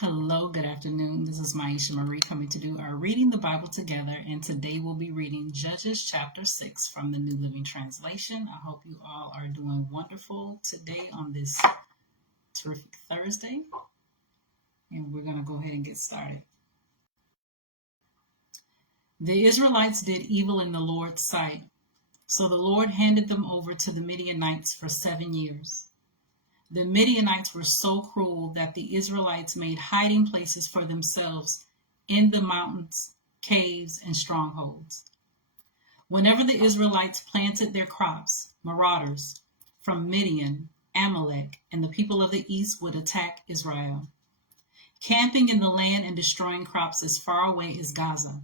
Hello, good afternoon. This is Maisha Marie coming to do our Reading the Bible Together, and today we'll be reading Judges chapter 6 from the New Living Translation. I hope you all are doing wonderful today on this terrific Thursday, and we're going to go ahead and get started. The Israelites did evil in the Lord's sight, so the Lord handed them over to the Midianites for 7 years. The Midianites were so cruel that the Israelites made hiding places for themselves in the mountains, caves, and strongholds. Whenever the Israelites planted their crops, marauders from Midian, Amalek, and the people of the east would attack Israel, camping in the land and destroying crops as far away as Gaza.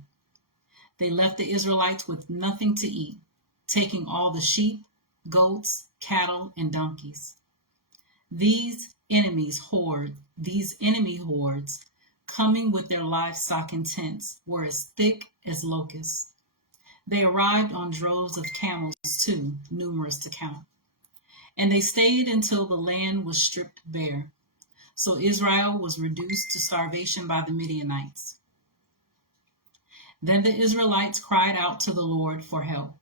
They left the Israelites with nothing to eat, taking all the sheep, goats, cattle, and donkeys. These enemy hordes, coming with their livestock and tents, were as thick as locusts. They arrived on droves of camels too, numerous to count. And they stayed until the land was stripped bare. So Israel was reduced to starvation by the Midianites. Then the Israelites cried out to the Lord for help.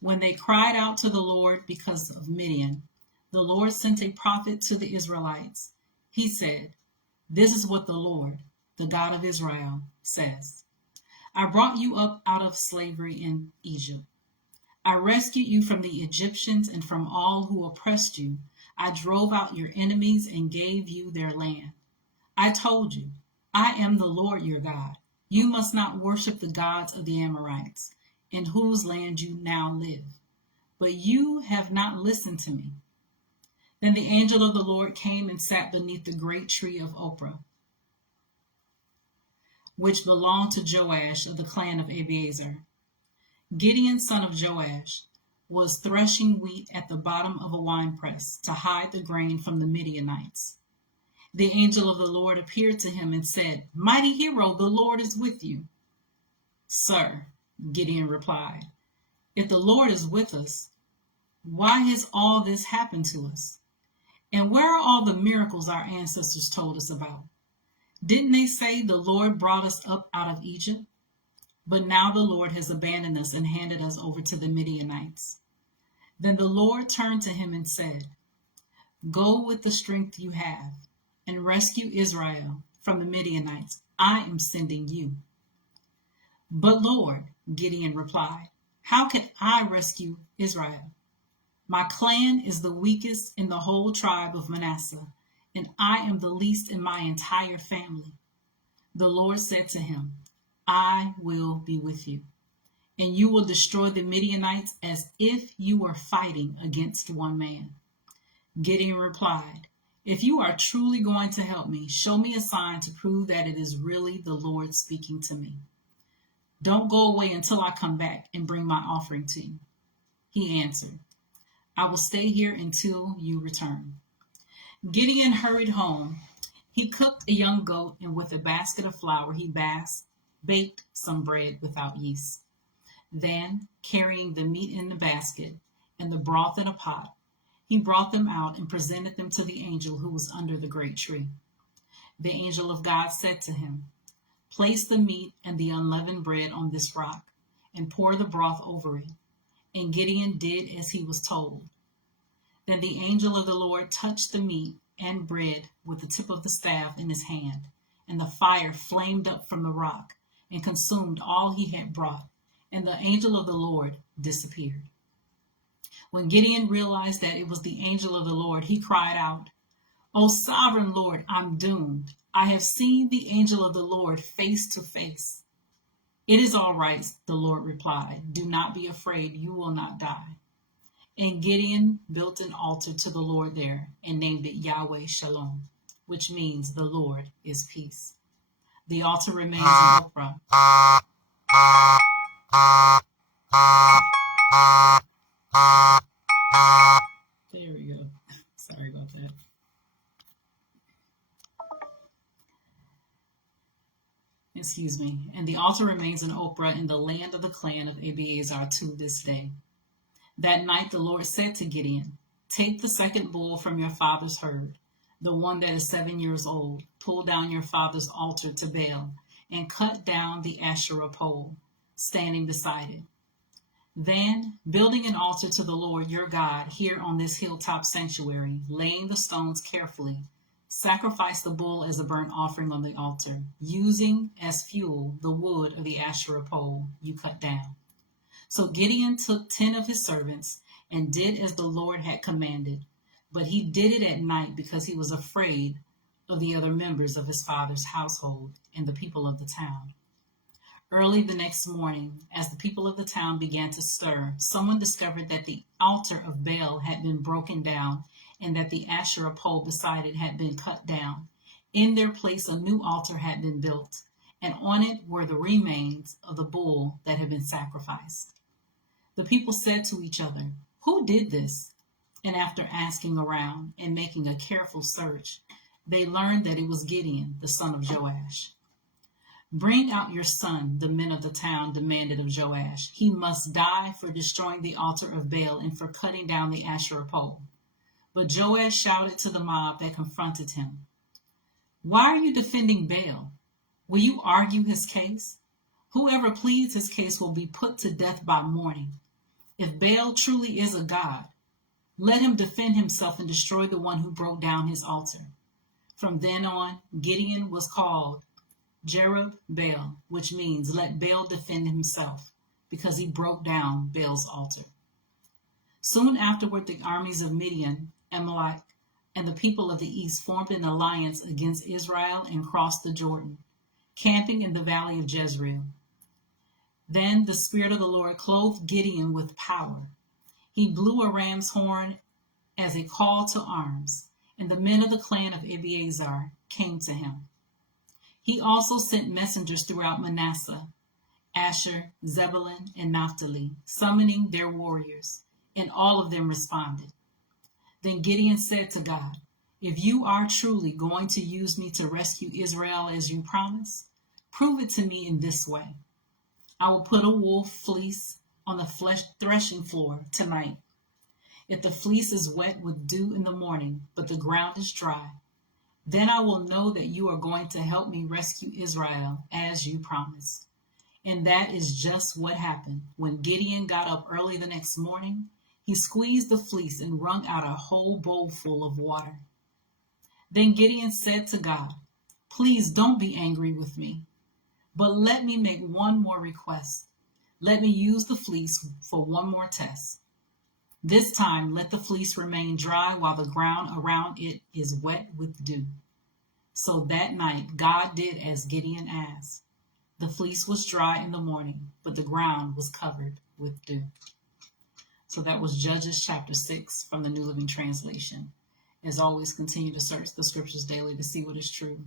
When they cried out to the Lord because of Midian, the Lord sent a prophet to the Israelites. He said, "This is what the Lord, the God of Israel, says. I brought you up out of slavery in Egypt. I rescued you from the Egyptians and from all who oppressed you. I drove out your enemies and gave you their land. I told you, I am the Lord your God. You must not worship the gods of the Amorites, in whose land you now live. But you have not listened to me." Then the angel of the Lord came and sat beneath the great tree of Oprah, which belonged to Joash of the clan of Abiezer. Gideon, son of Joash, was threshing wheat at the bottom of a winepress to hide the grain from the Midianites. The angel of the Lord appeared to him and said, "Mighty hero, the Lord is with you." "Sir," Gideon replied, "if the Lord is with us, why has all this happened to us? And where are all the miracles our ancestors told us about? Didn't they say the Lord brought us up out of Egypt? But now the Lord has abandoned us and handed us over to the Midianites." Then the Lord turned to him and said, "Go with the strength you have and rescue Israel from the Midianites. I am sending you." "But Lord," Gideon replied, "how can I rescue Israel? My clan is the weakest in the whole tribe of Manasseh, and I am the least in my entire family." The Lord said to him, "I will be with you, and you will destroy the Midianites as if you were fighting against one man." Gideon replied, "If you are truly going to help me, show me a sign to prove that it is really the Lord speaking to me. Don't go away until I come back and bring my offering to you." He answered, "I will stay here until you return." Gideon hurried home. He cooked a young goat, and with a basket of flour, he baked some bread without yeast. Then, carrying the meat in the basket and the broth in a pot, he brought them out and presented them to the angel who was under the great tree. The angel of God said to him, "Place the meat and the unleavened bread on this rock, and pour the broth over it." And Gideon did as he was told. Then the angel of the Lord touched the meat and bread with the tip of the staff in his hand, and the fire flamed up from the rock and consumed all he had brought, and the angel of the Lord disappeared. When Gideon realized that it was the angel of the Lord, he cried out, "O sovereign Lord, I'm doomed. I have seen the angel of the Lord face to face." "It is all right," the Lord replied. "Do not be afraid. You will not die." And Gideon built an altar to the Lord there and named it Yahweh Shalom, which means the Lord is peace. The altar remains in Ophrah. There we go. Sorry about that. Excuse me. And the altar remains in Ophrah in the land of the clan of Abiezer to this day. That night the Lord said to Gideon, "Take the second bull from your father's herd, the one that is 7 years old, pull down your father's altar to Baal, and cut down the Asherah pole standing beside it. Then, building an altar to the Lord your God here on this hilltop sanctuary, laying the stones carefully, sacrifice the bull as a burnt offering on the altar, using as fuel the wood of the Asherah pole you cut down. So Gideon took 10 of his servants and did as the Lord had commanded, but he did it at night because he was afraid of the other members of his father's household and the people of the town. Early the next morning, as the people of the town began to stir, someone discovered that the altar of Baal had been broken down and that the Asherah pole beside it had been cut down. In their place, a new altar had been built, and on it were the remains of the bull that had been sacrificed. The people said to each other, "Who did this?" And after asking around and making a careful search, they learned that it was Gideon, the son of Joash. "Bring out your son," the men of the town demanded of Joash. "He must die for destroying the altar of Baal and for cutting down the Asherah pole." But Joash shouted to the mob that confronted him, "Why are you defending Baal? Will you argue his case? Whoever pleads his case will be put to death by morning. If Baal truly is a god, let him defend himself and destroy the one who broke down his altar." From then on, Gideon was called Jerub-Baal, which means "let Baal defend himself," because he broke down Baal's altar. Soon afterward, the armies of Midian, Amalek, and the people of the east formed an alliance against Israel and crossed the Jordan, camping in the valley of Jezreel. Then the Spirit of the Lord clothed Gideon with power. He blew a ram's horn as a call to arms, and the men of the clan of Abiezer came to him. He also sent messengers throughout Manasseh, Asher, Zebulun, and Naphtali, summoning their warriors, and all of them responded. Then Gideon said to God, "If you are truly going to use me to rescue Israel as you promised, prove it to me in this way. I will put a wool fleece on the threshing floor tonight. If the fleece is wet with dew in the morning, but the ground is dry, then I will know that you are going to help me rescue Israel as you promised." And that is just what happened. When Gideon got up early the next morning, he squeezed the fleece and wrung out a whole bowl full of water. Then Gideon said to God, "Please don't be angry with me, but let me make one more request. Let me use the fleece for one more test. This time, let the fleece remain dry while the ground around it is wet with dew." So that night, God did as Gideon asked. The fleece was dry in the morning, but the ground was covered with dew. So that was Judges chapter 6 from the New Living Translation. As always, continue to search the scriptures daily to see what is true.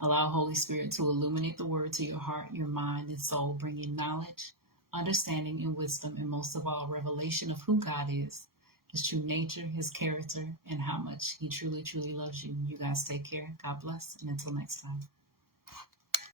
Allow Holy Spirit to illuminate the word to your heart, your mind, and soul, bringing knowledge, understanding, and wisdom, and most of all, revelation of who God is, his true nature, his character, and how much he truly, truly loves you. You guys take care. God bless, and until next time.